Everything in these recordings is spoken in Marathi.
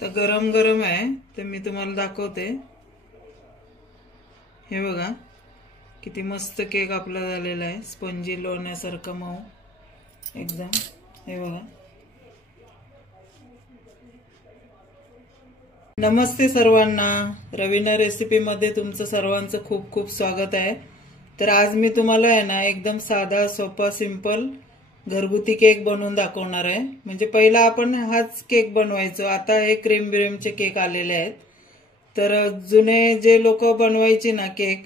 तर गरम गरम आहे तर मी तुम्हाला दाखवते। हे बघा किती मस्त केक आपला झालेला आहे, स्पंजी लोण्यासारखा मऊ एकदम। हे बघा। नमस्ते सर्वांना, रवीना रेसिपी मध्ये तुमचं सर्वांचं खूप खूप स्वागत आहे। तर आज मी तुम्हाला आहे ना एकदम साधा सोपा सिंपल घरगुती केक बनवून दाखवणार आहे। म्हणजे पहिला आपण हाच केक बनवायचो, आता हे क्रीम ब्रीमचे केक आलेले आहेत। तर जुने जे लोक बनवायचे ना केक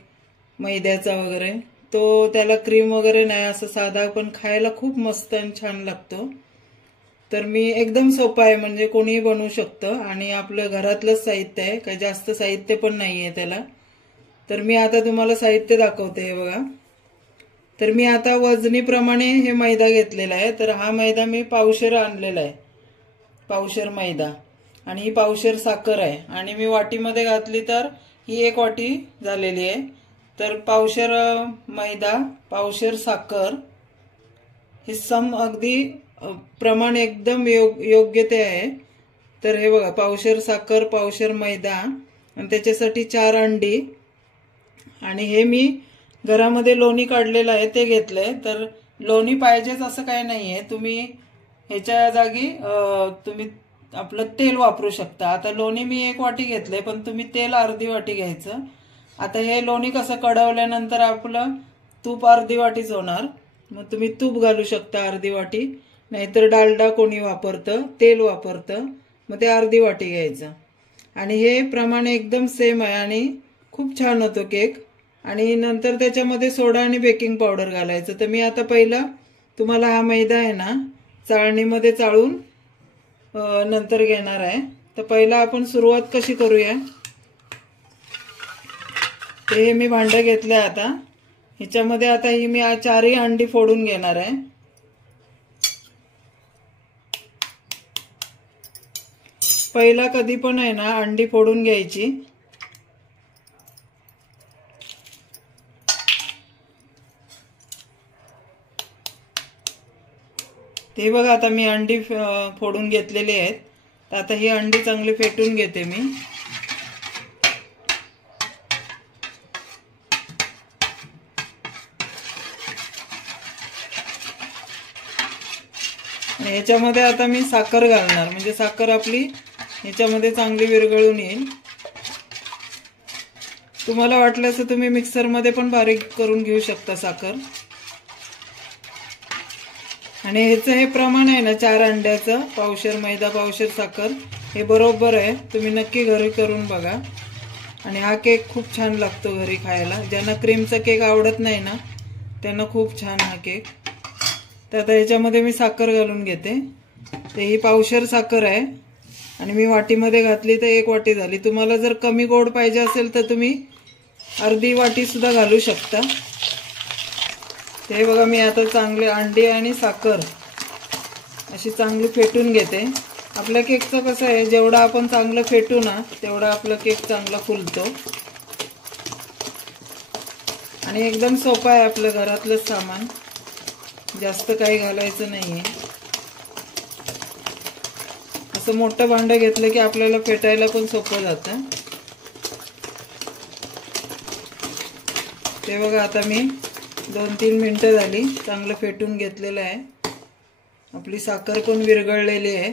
मैद्याचा वगैरे, तो त्याला क्रीम वगैरे नाही, असं साधा पण खायला खूप मस्त आणि छान लागतो। तर मी एकदम सोपा आहे, म्हणजे कोणीही बनवू शकतं आणि आपलं घरातलंच साहित्य आहे, काही जास्त साहित्य पण नाहीये त्याला। तर मी आता तुम्हाला साहित्य दाखवते। हे बघा, तर मी आता वजनीप्रमाणे हे मैदा घेतलेला आहे। तर हा मैदा मी पावशेर आणलेला आहे, पावशेर मैदा, आणि ही पावशेर साखर आहे, आणि मी वाटीमध्ये घातली तर ही 1 वाटी झालेली आहे। तर पावशेर मैदा पावशेर साखर हे सम अगदी प्रमाण एकदम योग्य ते आहे। तर हे बघा, पावशेर साखर पावशेर मैदा आणि त्याच्यासाठी 4 अंडी, आणि हे मी घरामध्ये लोणी काढलेलं आहे ते घेतलंय। तर लोणी पाहिजेच असं काही नाहीये, तुम्ही ह्याच्या जागी तुम्ही आपलं तेल वापरू शकता। आता लोणी मी 1 वाटी घेतलंय, पण तुम्ही तेल अर्धी वाटी घ्यायचं। आता हे लोणी कसं कढवल्यानंतर आपलं तूप अर्धी वाटीच होणार, मग तुम्ही तूप घालू शकता अर्धी वाटी, नाहीतर डालडा कोणी वापरतं, तेल वापरतं, मग ते अर्धी वाटी घ्यायचं। आणि हे प्रमाण एकदम सेम आहे आणि खूप छान होतो केक। आणि नंतर त्याच्यामध्ये सोडा आणि बेकिंग पावडर घालायचं। तर मी आता पहिला तुम्हाला हा मैदा आहे ना चाळणीमध्ये चाळून नंतर घेणार आहे। तर पहिला आपण सुरुवात कशी करूया, ते मी भांडं घेतलंय आता, ह्याच्यामध्ये आता ही मी 4 अंडी फोडून घेणार आहे। पहिला कधी पण आहे ना अंडी फोडून घ्यायची। ते बघा, आता मी अंडी फोडून घेतलेली आहेत। तर आता ही अंडी चांगली फेटून घेते मी। ह्याच्यामध्ये आता मी साखर घालणार, म्हणजे साखर आपली ह्याच्यामध्ये चांगली विरघळून येईल। तुम्हाला वाटल्यास तुम्ही मिक्सरमध्ये पण बारीक करून घेऊ शकता साखर। आणि ह्याचं हे प्रमाण आहे ना 4 अंड्याचं, पावशेर मैदा पावशेर साखर, हे बरोबर आहे। तुम्ही नक्की घरी करून बघा, आणि हा केक खूप छान लागतो घरी खायला। ज्यांना क्रीमचा केक आवडत नाही ना त्यांना खूप छान हा केक। तर आता ह्याच्यामध्ये मी साखर घालून घेते। तर ही पावशेर साखर आहे आणि मी वाटीमध्ये घातली तर 1 वाटी झाली। तुम्हाला जर कमी गोड पाहिजे असेल तर तुम्ही अर्धी वाटी सुद्धा घालू शकता। ते बघा, मी आता चांगले अंडी आणि साखर अशी चांगली फेटून घेते। आपल्या केकचं कसं आहे, जेवढा आपण चांगलं फेटू ना तेवढा आपला केक चांगला फुलतो। आणि एकदम सोपं आहे, आपलं घरातलं सामान, जास्त काही घालायचं नाहीये। असं मोठं भांडं घेतलं की आपल्याला फेटायला पण सोपं जातं। ते बघा, आता मी 2-3 मिनिटं झाली चांगलं फेटून घेतलेलं आहे, आपली साखर पण विरघळलेली आहे।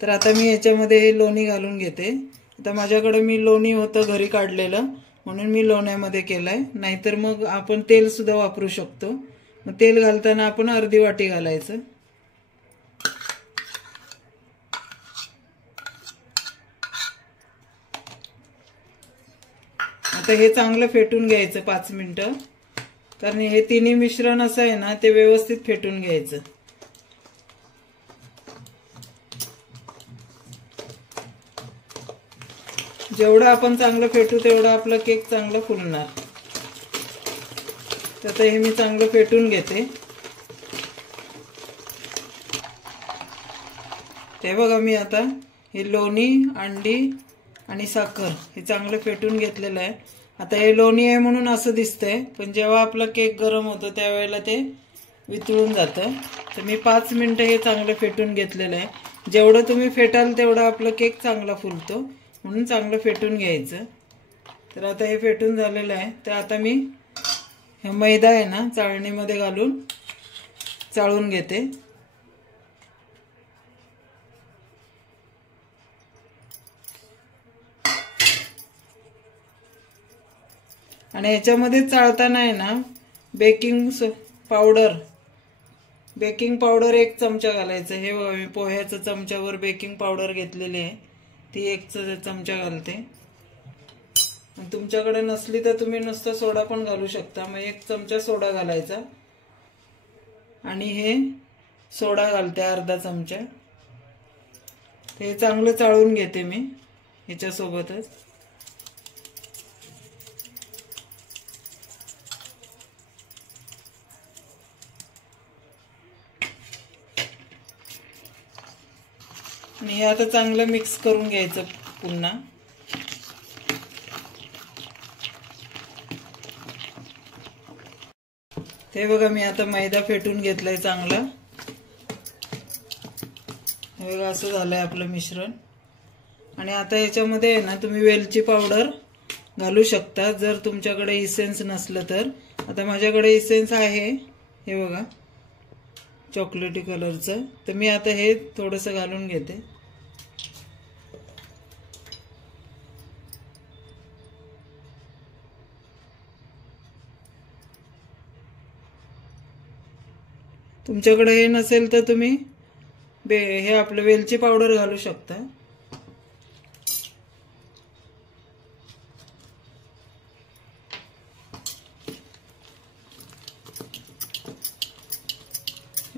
तर आता मी याच्यामध्ये हे लोणी घालून घेते। आता माझ्याकडे मी लोणी होतं घरी काढलेलं, म्हणून मी लोण्यामध्ये केलंय, नाहीतर मग आपण तेल सुद्धा वापरू शकतो। मग तेल घालताना आपण अर्धी वाटी घालायचं। आता हे चांगलं फेटून घ्यायचं 5 मिनिटं, कारण हे तिन्ही मिश्रण असं आहे ना ते व्यवस्थित फेटून घ्यायचं। जेवढं आपण चांगलं फेटू तेवढं आपला केक चांगला फुलणार। तर आता हे मी चांगलं फेटून घेते। ते बघा, मी आता हे लोणी अंडी आणि साखर हे चांगलं फेटून घेतलेलं आहे। आता हे लोणी आहे म्हणून असं दिसतंय, पण जेव्हा आपला केक गरम होतो त्यावेळेला ते वितळून जातं। तर मी 5 मिनिटं हे चांगलं फेटून घेतलेलं आहे। जेवढं तुम्ही फेटाल तेवढा आपला केक चांगला फुलतो, म्हणून चांगलं फेटून घ्यायचं। तर आता हे फेटून झालेलं आहे। तर आता मी हे मैदा आहे ना चाळणीमध्ये घालून चाळून घेते। आणि याच्यामध्ये चाळताना आहे ना बेकिंग पावडर 1 चमचा घालायचं। हे बघा मी पोह्याच्या चमच्यावर बेकिंग पावडर घेतलेली आहे, ती 1 चमचा घालते। तुमच्याकडे नसली तर तुम्ही नुसता सोडा पण घालू शकता। मग 1 चमचा सोडा घालायचा आणि हे सोडा घालते अर्धा चमचा। ते चांगलं चाळून घेते मी ह्याच्यासोबतच। आणि हे आता चांगलं मिक्स करून घ्यायचं पुन्हा। ते बघा मी आता मैदा फेटून घेतलाय चांगला। हे बघा असं झालंय आपलं मिश्रण। आणि आता याच्यामध्ये आहे ना तुम्ही वेलची पावडर घालू शकता जर तुमच्याकडे इसेन्स नसलं तर। आता माझ्याकडे इसेन्स आहे, हे बघा चॉकलेटी कलरचं। तर मी आता हे थोडंसं घालून घेते। तुमच्याकडे हे नसेल तर तुम्ही हे आपलं वेलची पावडर घालू शकता।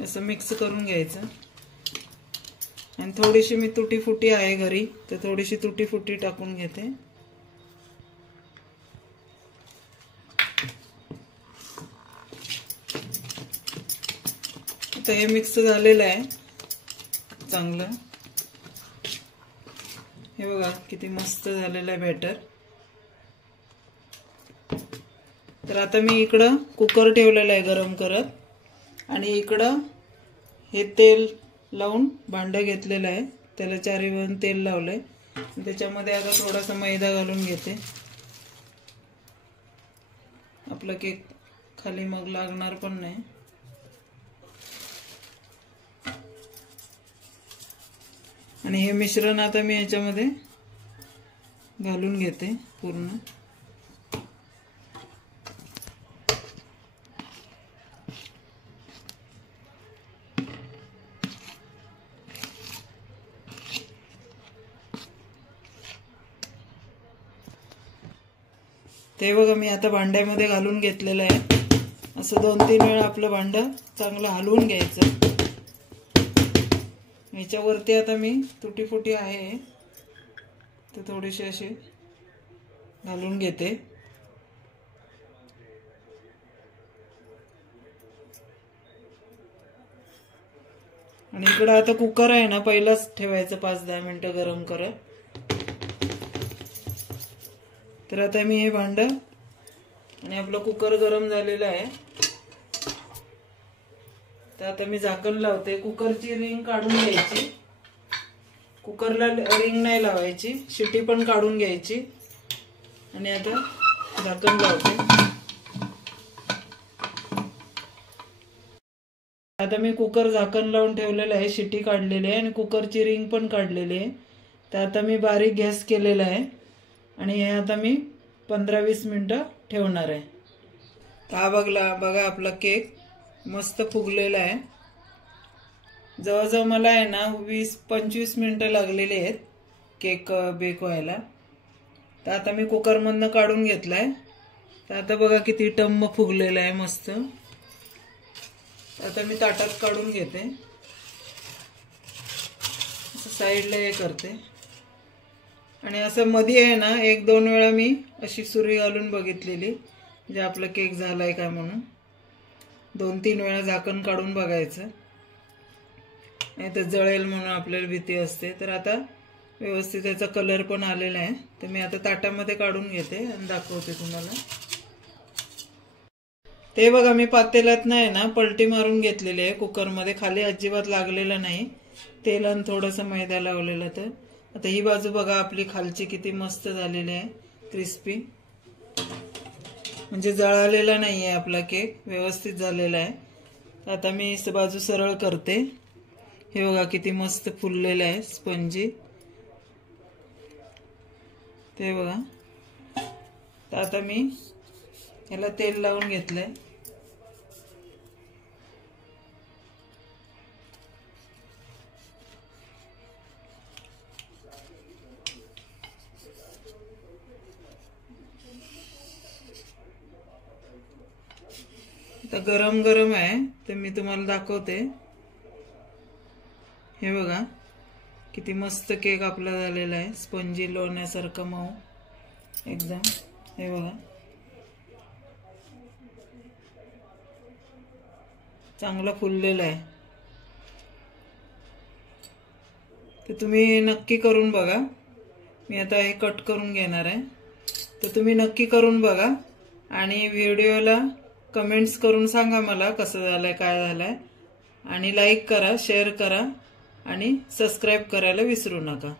असं मिक्स करून घ्यायचं। आणि थोडीशी मी तुटी फुटी आहे घरी, तर थोडीशी तुटी फुटी टाकून घेते। आता हे मिक्स झालेलं आहे चांगलं। हे बघा किती मस्त झालेलं आहे बॅटर। तर आता मी इकडं कुकर ठेवलेला आहे गरम करत, आणि इकडं हे तेल लावून भांडं घेतलेलं आहे, त्याला चारीवरून तेल लावलंय। त्याच्यामध्ये आता थोडासा मैदा घालून घेते। आपला केक खाली मग लागणार पण नाही। आणि हे मिश्रण आता मी याच्यामध्ये घालून घेते पूर्ण। ते बघा मी आता भांड्यामध्ये घालून घेतलेलं आहे। असं 2-3 वेळा आपलं भांडं चांगलं हलवून घ्यायचं। याच्यावरती आता मी तुटी फुटी आहे तर थोडीशी अशी घालून घेते। आणि इकडे आता कुकर आहे ना पहिलाच ठेवायचं 5-10 मिनिटं गरम करत। तर आता मी हे भांडं आणि आपलं कुकर गरम झालेलं आहे, तर आता मी झाकण लावते। कुकरची रिंग काढून घ्यायची, कुकरला रिंग नाही लावायची, शिटी पण काढून घ्यायची। आणि आता झाकण लावते। आता मी कुकर झाकण लावून ठेवलेलं आहे, शिटी काढलेली आहे आणि कुकरची रिंग पण काढलेली आहे। तर आता मी बारीक गॅस केलेला आहे आणि हे आता मी 15-20 मिनिटं ठेवणार आहे। हा बघा आपला केक मस्त फुगलेला आहे। जवळजवळ मला आहे ना 20-25 मिनिटं लागलेली आहेत केक बेक व्हायला। तर आता मी कुकर मधनं काढून घेतलाय। तर आता बघा किती टम्म फुगलेला आहे मस्त। आता मी ताटात काढून घेते, साईडला हे करते। आणि असं मध्ये आहे ना 1-2 वेळा मी अशी सुरी घालून बघितलेली, म्हणजे आपला केक झालाय का म्हणून। 2-3 वेळा झाकण काढून बघायचं, नाही तर जळेल म्हणून आपल्याला भीती असते। तर आता व्यवस्थित त्याचा कलर पण आलेला आहे। तर मी आता ताटामध्ये काढून घेते आणि दाखवते तुम्हाला। ते बघा मी पातेल्यात नाही ना पलटी मारून घेतलेली आहे कुकरमध्ये, खाली अजिबात लागलेलं नाही। तेल आणि थोडंसं मैदा लावलेलं. तर आता ही बाजू बघा आपली खालची किती मस्त झालेली आहे, क्रिस्पी. म्हणजे जळालेला नाहीये आपला केक, व्यवस्थित झालेला आहे. आता मी बाजू सरळ करते. हे बघा किती मस्त फुललेलं आहे, स्पंजी. ते बघा. तर आता मी याला तेल लावून घेतलंय. आता गरम गरम आहे, तर मी तुम्हाला दाखवते. हे बघा किती मस्त केक आपला झालेला आहे, स्पंजी लोण्यासारखं मऊ एकदम. हे बघा चांगला फुललेला आहे. तर तुम्ही नक्की करून बघा. मी आता हे कट करून घेणार आहे, तर तुम्ही नक्की करून बघा आणि व्हिडिओला कमेंट्स करून सांगा मला कसं झालंय, काय झालंय. आणि लाईक करा, शेअर करा आणि सबस्क्राईब करायला विसरू नका.